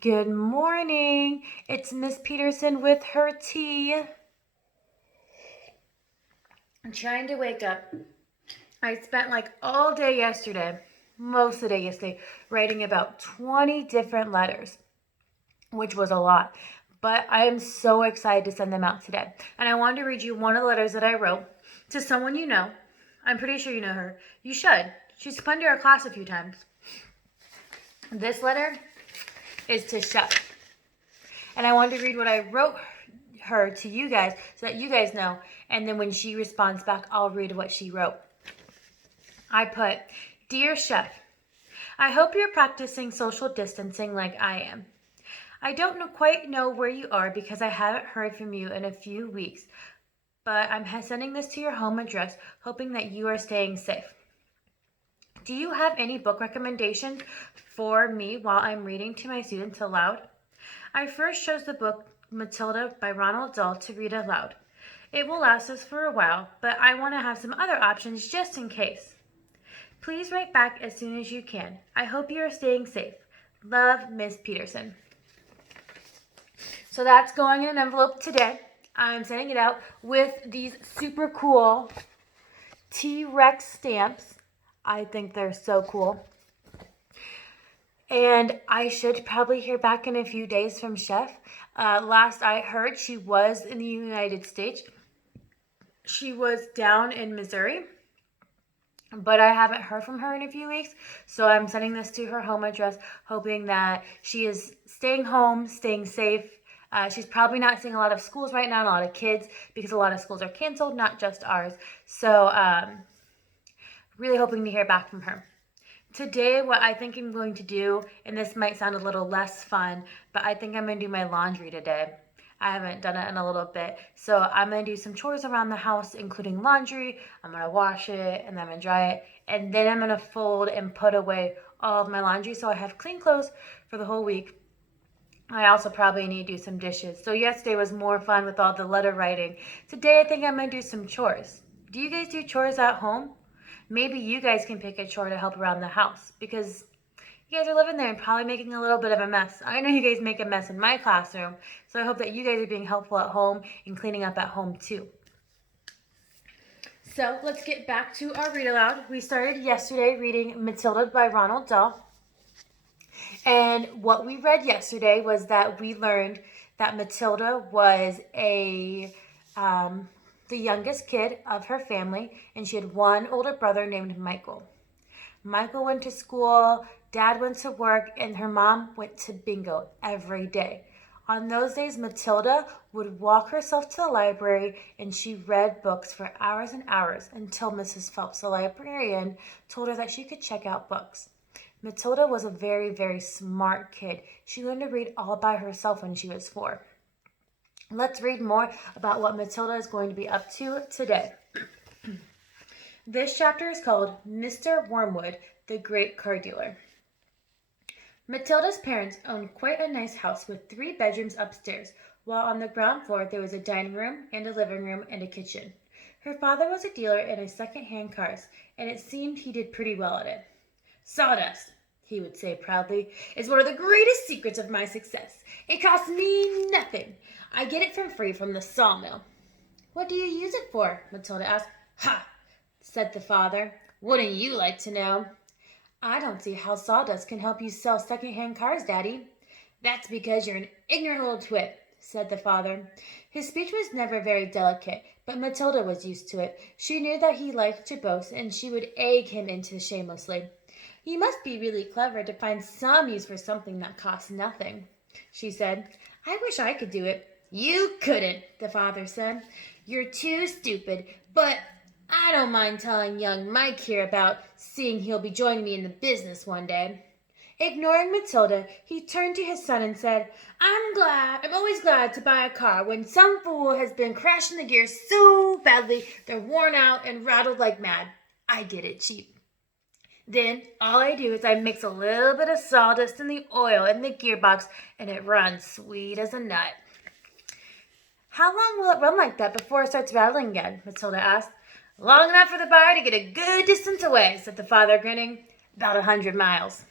Good morning. It's Miss Peterson with her tea. I'm trying to wake up. I spent like all day yesterday, most of the day yesterday, writing about 20 different letters, which was a lot. But I am so excited to send them out today. And I wanted to read you one of the letters that I wrote to someone you know. I'm pretty sure you know her. You should. She's come to our class a few times. This letter is to Chef. And I wanted to read what I wrote her to you guys so that you guys know. And then when she responds back, I'll read what she wrote. I put, Dear Chef, I hope you're practicing social distancing like I am. I don't quite know where you are because I haven't heard from you in a few weeks, but I'm sending this to your home address, hoping that you are staying safe. Do you have any book recommendations for me while I'm reading to my students aloud? I first chose the book Matilda by Ronald Dahl to read aloud. It will last us for a while, but I want to have some other options just in case. Please write back as soon as you can. I hope you are staying safe. Love, Miss Peterson. So that's going in an envelope today. I'm sending it out with these super cool T-Rex stamps. I think they're so cool. And I should probably hear back in a few days from Chef. Last I heard, she was in the United States. She was down in Missouri, but I haven't heard from her in a few weeks. So I'm sending this to her home address, hoping that she is staying home, staying safe. She's probably not seeing a lot of schools right now, and a lot of kids, because a lot of schools are canceled, not just ours. So really hoping to hear back from her. Today, what I think I'm going to do, and this might sound a little less fun, but I think I'm going to do my laundry today. I haven't done it in a little bit. So I'm going to do some chores around the house, including laundry. I'm going to wash it, and then I'm going to dry it. And then I'm going to fold and put away all of my laundry so I have clean clothes for the whole week. I also probably need to do some dishes. So yesterday was more fun with all the letter writing. Today, I think I'm going to do some chores. Do you guys do chores at home? Maybe you guys can pick a chore to help around the house, because you guys are living there and probably making a little bit of a mess. I know you guys make a mess in my classroom, so I hope that you guys are being helpful at home and cleaning up at home too. So let's get back to our read aloud. We started yesterday reading Matilda by Ronald Dahl. And what we read yesterday was that we learned that Matilda was the youngest kid of her family, and she had one older brother named Michael. Michael went to school, Dad went to work, and her mom went to bingo every day. On those days, Matilda would walk herself to the library, and she read books for hours and hours until Mrs. Phelps, the librarian, told her that she could check out books. Matilda was a very, very smart kid. She learned to read all by herself when she was 4. Let's read more about what Matilda is going to be up to today. This chapter is called Mr. Wormwood, the Great Car Dealer. Matilda's parents owned quite a nice house with 3 bedrooms upstairs, while on the ground floor there was a dining room and a living room and a kitchen. Her father was a dealer in second-hand cars, and it seemed he did pretty well at it. Sawdust, he would say proudly, is one of the greatest secrets of my success. It costs me nothing. I get it for free from the sawmill. What do you use it for? Matilda asked. Ha! Said the father. Wouldn't you like to know? I don't see how sawdust can help you sell second-hand cars, Daddy. That's because you're an ignorant little twit, said the father. His speech was never very delicate, but Matilda was used to it. She knew that he liked to boast, and she would egg him into shamelessly. You must be really clever to find some use for something that costs nothing, she said. I wish I could do it. You couldn't, the father said. You're too stupid, but I don't mind telling young Mike here about seeing he'll be joining me in the business one day. Ignoring Matilda, he turned to his son and said, I'm always glad to buy a car when some fool has been crashing the gears so badly they're worn out and rattled like mad. I get it cheap. Then all I do is I mix a little bit of sawdust in the oil in the gearbox, and it runs sweet as a nut. How long will it run like that before it starts rattling again? Matilda asked. Long enough for the buyer to get a good distance away, said the father, grinning. About 100 miles.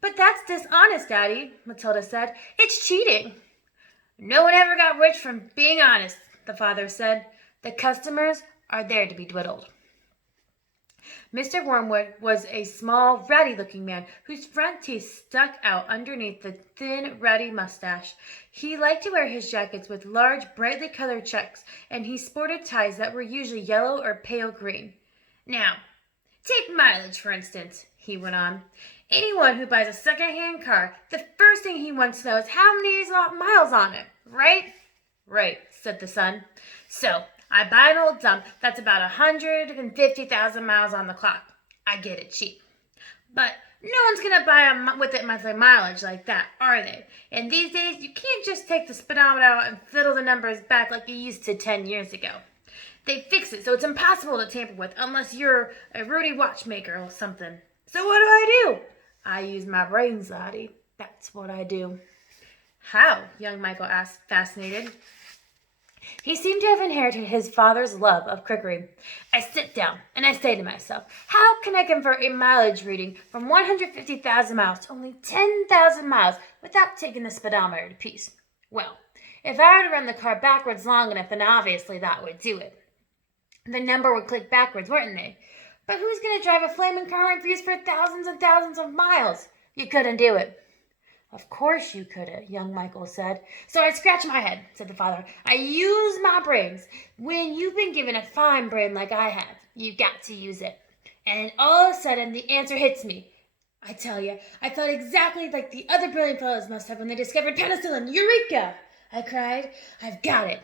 But that's dishonest, Daddy, Matilda said. It's cheating. No one ever got rich from being honest, the father said. The customers are there to be dwiddled. Mr. Wormwood was a small, ratty-looking man whose front teeth stuck out underneath the thin, ratty mustache. He liked to wear his jackets with large, brightly colored checks, and he sported ties that were usually yellow or pale green. Now, take mileage, for instance, he went on. Anyone who buys a second-hand car, the first thing he wants to know is how many he's got miles on it, right? Right, said the son. So, I buy an old dump that's about 150,000 miles on the clock. I get it cheap. But no one's going to buy with it monthly mileage like that, are they? And these days, you can't just take the speedometer out and fiddle the numbers back like you used to 10 years ago. They fix it so it's impossible to tamper with unless you're a Rudy watchmaker or something. So what do? I use my brains, laddie. That's what I do. How? Young Michael asked, fascinated. He seemed to have inherited his father's love of cookery. I sit down and I say to myself, how can I convert a mileage reading from 150,000 miles to only 10,000 miles without taking the speedometer to pieces? Well, if I were to run the car backwards long enough, then obviously that would do it. The number would click backwards, wouldn't they? But who's going to drive a flaming car and cruise for thousands and thousands of miles? You couldn't do it. Of course you couldn't, young Michael said. So I scratch my head, said the father. I use my brains. When you've been given a fine brain like I have, you've got to use it. And all of a sudden, the answer hits me. I tell you, I thought exactly like the other brilliant fellows must have when they discovered penicillin. Eureka! I cried. I've got it.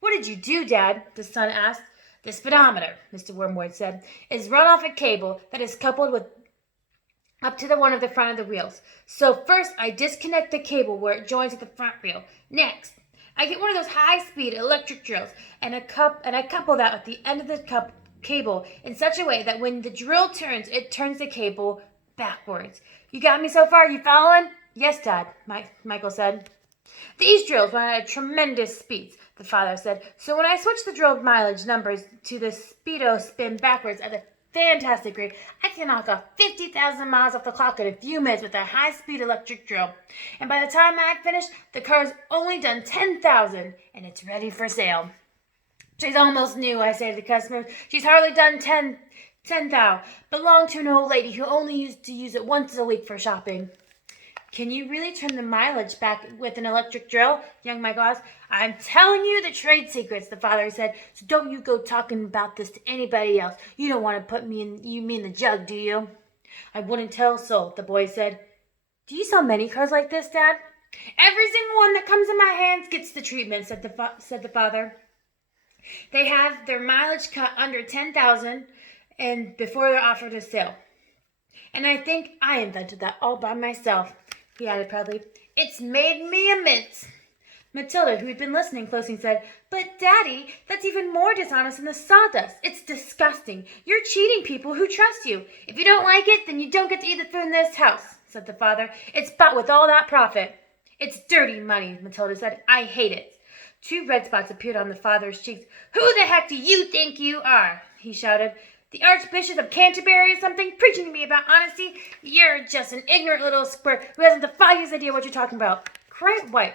What did you do, Dad? The son asked. The speedometer, Mr. Wormwood said, is run off a cable that is coupled with up to the one of the front of the wheels. So first I disconnect the cable where it joins with the front wheel. Next, I get one of those high-speed electric drills and I couple that at the end of the cable in such a way that when the drill turns, it turns the cable backwards. You got me so far? You following? Yes, Dad, Michael said. These drills run at a tremendous speed, the father said. So when I switch the drill mileage numbers to the speedo spin backwards at a fantastic rate, I can knock off 50,000 miles off the clock in a few minutes with a high-speed electric drill. And by the time I've finished, the car's only done 10,000, and it's ready for sale. She's almost new, I say to the customers. She's hardly done 10,000. Belonged to an old lady who only used to use it once a week for shopping. Can you really turn the mileage back with an electric drill? Young Michael asked. I'm telling you the trade secrets, the father said. So don't you go talking about this to anybody else. You don't want to put me in the jug, do you? I wouldn't tell so, the boy said. Do you sell many cars like this, Dad? Every single one that comes in my hands gets the treatment, said the father. They have their mileage cut under 10,000 and before they're offered a sale. And I think I invented that all by myself, he added proudly. It's made me a mint. Matilda, who had been listening closely, said, But, Daddy, that's even more dishonest than the sawdust. It's disgusting. You're cheating people who trust you. If you don't like it, then you don't get to eat the food in this house, said the father. It's bought with all that profit. It's dirty money, Matilda said. I hate it. 2 red spots appeared on the father's cheeks. Who the heck do you think you are? He shouted. The Archbishop of Canterbury or something, preaching to me about honesty? You're just an ignorant little squirt who hasn't the foggiest idea what you're talking about. Quite right,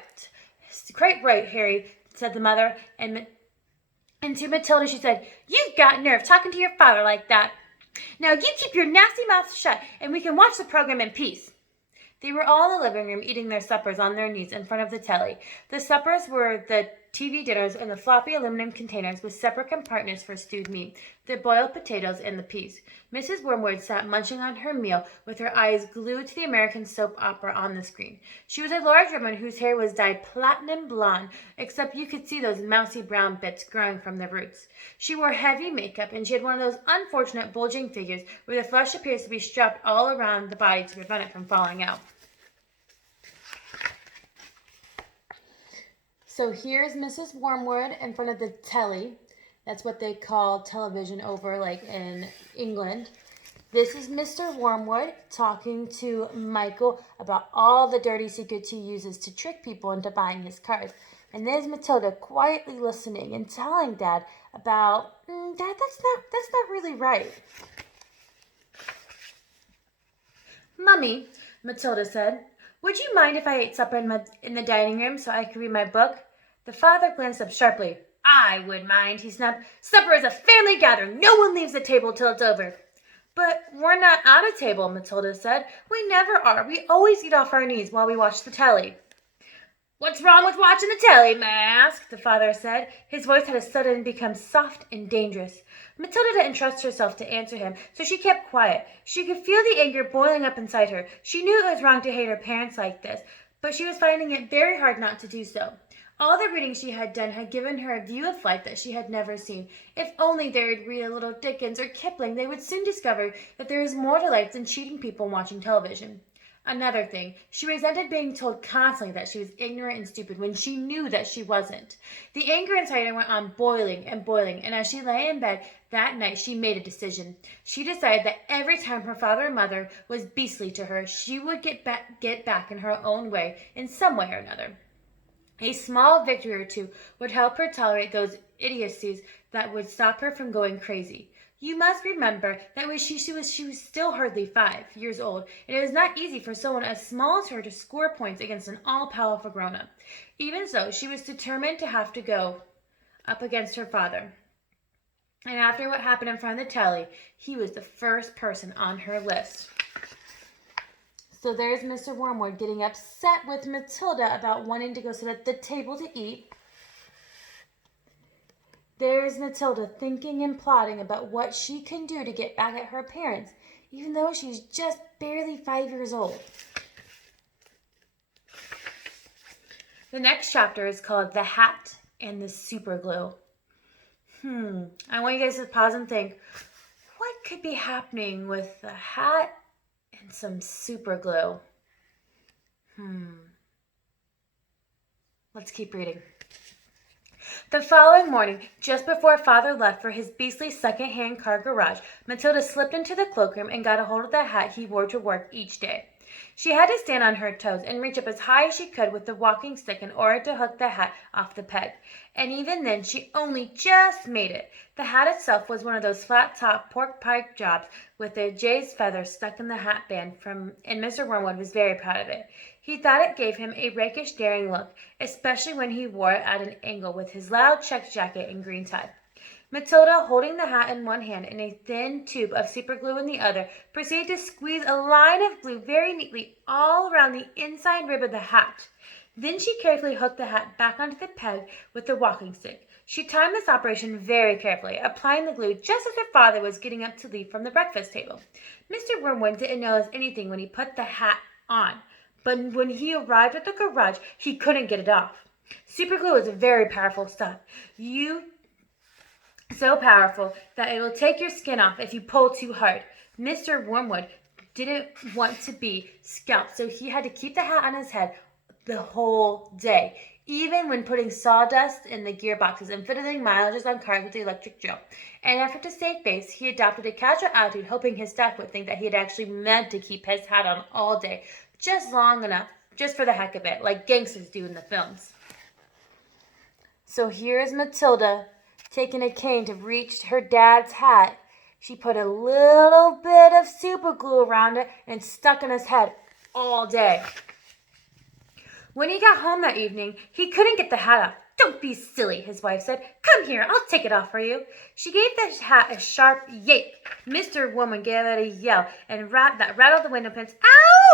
Harry, said the mother, and to Matilda she said, You've got nerve talking to your father like that. Now you keep your nasty mouth shut, and we can watch the program in peace. They were all in the living room eating their suppers on their knees in front of the telly. The suppers were the TV dinners in the floppy aluminum containers with separate compartments for stewed meat, the boiled potatoes, and the peas. Mrs. Wormwood sat munching on her meal with her eyes glued to the American soap opera on the screen. She was a large woman whose hair was dyed platinum blonde, except you could see those mousy brown bits growing from the roots. She wore heavy makeup, and she had one of those unfortunate bulging figures where the flesh appears to be strapped all around the body to prevent it from falling out. So here's Mrs. Wormwood in front of the telly. That's what they call television over like in England. This is Mr. Wormwood talking to Michael about all the dirty secrets he uses to trick people into buying his cars. And there's Matilda quietly listening and telling Dad about, Dad, that's not really right. Mummy, Matilda said. Would you mind if I ate supper in the dining room so I could read my book? The father glanced up sharply. I would mind, he snapped. Supper is a family gathering. No one leaves the table till it's over. But we're not at a table, Matilda said. We never are. We always eat off our knees while we watch the telly. What's wrong with watching the telly, may I ask? The father said. His voice had suddenly become soft and dangerous. Matilda didn't trust herself to answer him, so she kept quiet. She could feel the anger boiling up inside her. She knew it was wrong to hate her parents like this, but she was finding it very hard not to do so. All the reading she had done had given her a view of life that she had never seen. If only they would read a little Dickens or Kipling, they would soon discover that there is more to life than cheating people and watching television. Another thing, she resented being told constantly that she was ignorant and stupid when she knew that she wasn't. The anger inside her went on boiling and boiling, and as she lay in bed that night, she made a decision. She decided that every time her father or mother was beastly to her, she would get back in her own way, in some way or another. A small victory or two would help her tolerate those idiocies that would stop her from going crazy. You must remember that when she was still hardly 5 years old, and it was not easy for someone as small as her to score points against an all-powerful grown-up. Even so, she was determined to have to go up against her father. And after what happened in front of the telly, he was the first person on her list. So there's Mr. Wormwood getting upset with Matilda about wanting to go sit at the table to eat. There's Matilda thinking and plotting about what she can do to get back at her parents, even though she's just barely 5 years old. The next chapter is called The Hat and the Super Glue. I want you guys to pause and think, what could be happening with the hat and some super glue? Let's keep reading. The following morning, just before Father left for his beastly second-hand car garage, Matilda slipped into the cloakroom and got a hold of the hat he wore to work each day. She had to stand on her toes and reach up as high as she could with the walking stick in order to hook the hat off the peg. And even then, she only just made it. The hat itself was one of those flat-top pork pie jobs with a jay's feather stuck in the hat band and Mr. Wormwood was very proud of it. He thought it gave him a rakish, daring look, especially when he wore it at an angle with his loud checked jacket and green tie. Matilda, holding the hat in one hand and a thin tube of super glue in the other, proceeded to squeeze a line of glue very neatly all around the inside rib of the hat. Then she carefully hooked the hat back onto the peg with the walking stick. She timed this operation very carefully, applying the glue just as her father was getting up to leave from the breakfast table. Mr. Wormwood didn't notice anything when he put the hat on, but when he arrived at the garage, he couldn't get it off. Super glue is very powerful stuff. So powerful that it'll take your skin off if you pull too hard. Mr. Wormwood didn't want to be scalped, so he had to keep the hat on his head the whole day, even when putting sawdust in the gearboxes and fiddling mileages on cars with the electric drill. In an effort to save face, he adopted a casual attitude, hoping his staff would think that he had actually meant to keep his hat on all day, just long enough, just for the heck of it, like gangsters do in the films. So here's Matilda taking a cane to reach her dad's hat. She put a little bit of super glue around it and stuck in his head all day. When he got home that evening, he couldn't get the hat off. Don't be silly, his wife said. Come here, I'll take it off for you. She gave the hat a sharp yank. Mr. Wormwood gave it a yell and that rattled the window panes.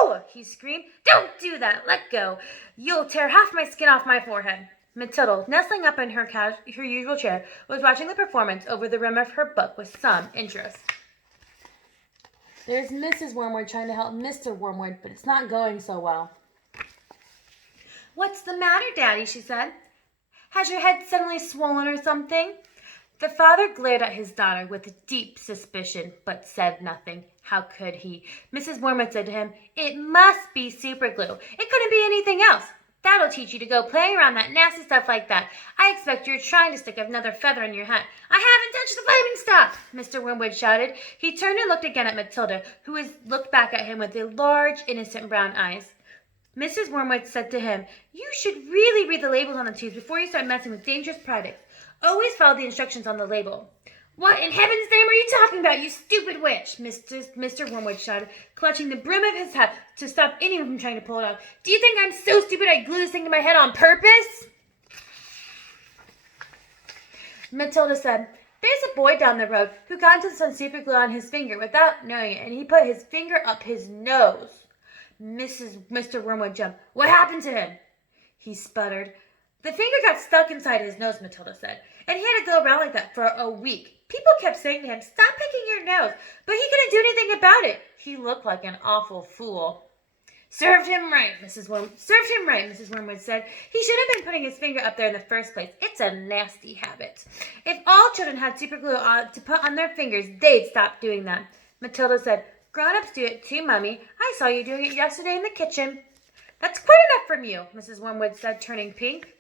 Ow! He screamed. Don't do that. Let go. You'll tear half my skin off my forehead. Matilda, nestling up in her usual chair, was watching the performance over the rim of her book with some interest. There's Mrs. Wormwood trying to help Mr. Wormwood, but it's not going so well. What's the matter, Daddy? She said. Has your head suddenly swollen or something? The father glared at his daughter with deep suspicion, but said nothing. How could he? Mrs. Wormwood said to him, It must be super glue. It couldn't be anything else. That'll teach you to go playing around that nasty stuff like that. I expect you're trying to stick another feather in your hat. I haven't touched the flaming stuff, Mr. Wormwood shouted. He turned and looked again at Matilda, who looked back at him with large, innocent brown eyes. Mrs. Wormwood said to him, You should really read the labels on the tubes before you start messing with dangerous products. Always follow the instructions on the label. What in heaven's name are you talking about, you stupid witch? Mr. Wormwood shouted, clutching the brim of his hat to stop anyone from trying to pull it off. Do you think I'm so stupid I glued this thing to my head on purpose? Matilda said, there's a boy down the road who got into some super glue on his finger without knowing it, and he put his finger up his nose. Mr. Wormwood jumped. What happened to him? He sputtered. The finger got stuck inside his nose, Matilda said, and he had to go around like that for a week. People kept saying to him, stop picking your nose, but he couldn't do anything about it. He looked like an awful fool. Served him right, Mrs. Wormwood said. He should have been putting his finger up there in the first place. It's a nasty habit. If all children had super glue to put on their fingers, they'd stop doing that. Matilda said, grown-ups do it too, Mummy. I saw you doing it yesterday in the kitchen. That's quite enough from you, Mrs. Wormwood said, turning pink.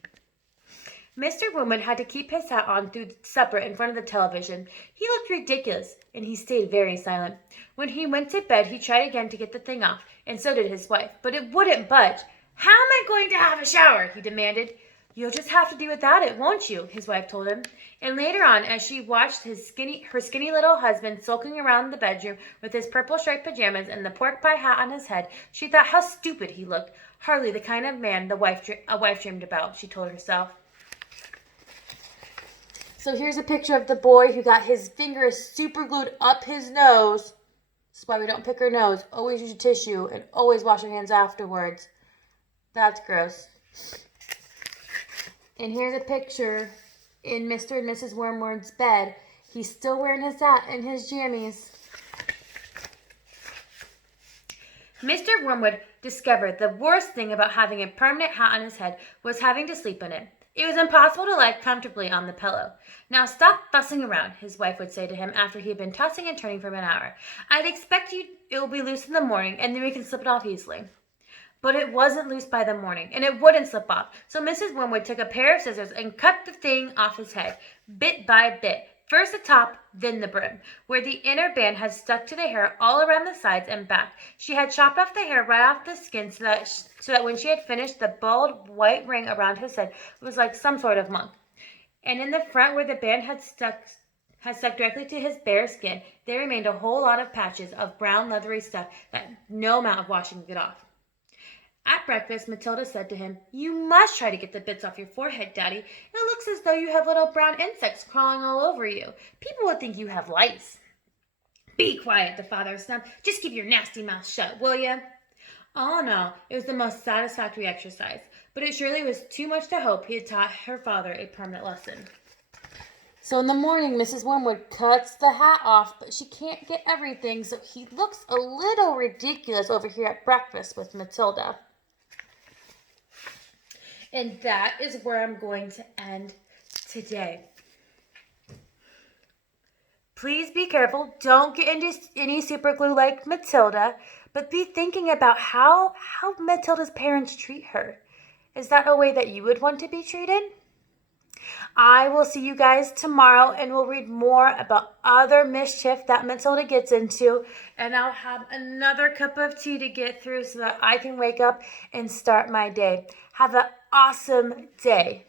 Mr. Wormwood had to keep his hat on through supper in front of the television. He looked ridiculous, and he stayed very silent. When he went to bed, he tried again to get the thing off, and so did his wife, but it wouldn't budge. How am I going to have a shower? He demanded. You'll just have to do without it, won't you? His wife told him. And later on, as she watched her skinny little husband sulking around the bedroom with his purple striped pajamas and the pork pie hat on his head, she thought how stupid he looked. Hardly the kind of man a wife dreamed about, she told herself. So here's a picture of the boy who got his finger super glued up his nose. That's why we don't pick our nose. Always use your tissue and always wash your hands afterwards. That's gross. And here's a picture in Mr. and Mrs. Wormwood's bed. He's still wearing his hat and his jammies. Mr. Wormwood discovered the worst thing about having a permanent hat on his head was having to sleep in it. It was impossible to lie comfortably on the pillow. Now stop fussing around, his wife would say to him after he had been tossing and turning for an hour. I'd expect it will be loose in the morning, and then we can slip it off easily. But it wasn't loose by the morning, and it wouldn't slip off. So Mrs. Wormwood took a pair of scissors and cut the thing off his head, bit by bit. First the top, then the brim, where the inner band had stuck to the hair all around the sides and back. She had chopped off the hair right off the skin so that when she had finished, the bald white ring around his head was like some sort of monk. And in the front, where the band had stuck directly to his bare skin, there remained a whole lot of patches of brown leathery stuff that no amount of washing could get off. At breakfast, Matilda said to him, You must try to get the bits off your forehead, Daddy. It looks as though you have little brown insects crawling all over you. People would think you have lice. Be quiet, the father snapped. Just keep your nasty mouth shut, will you? Oh, no, it was the most satisfactory exercise, but it surely was too much to hope he had taught her father a permanent lesson. So in the morning, Mrs. Wormwood cuts the hat off, but she can't get everything, so he looks a little ridiculous over here at breakfast with Matilda. And that is where I'm going to end today. Please be careful. Don't get into any super glue like Matilda, but be thinking about how Matilda's parents treat her. Is that a way that you would want to be treated? I will see you guys tomorrow, and we'll read more about other mischief that Matilda gets into, and I'll have another cup of tea to get through so that I can wake up and start my day. Have an awesome day.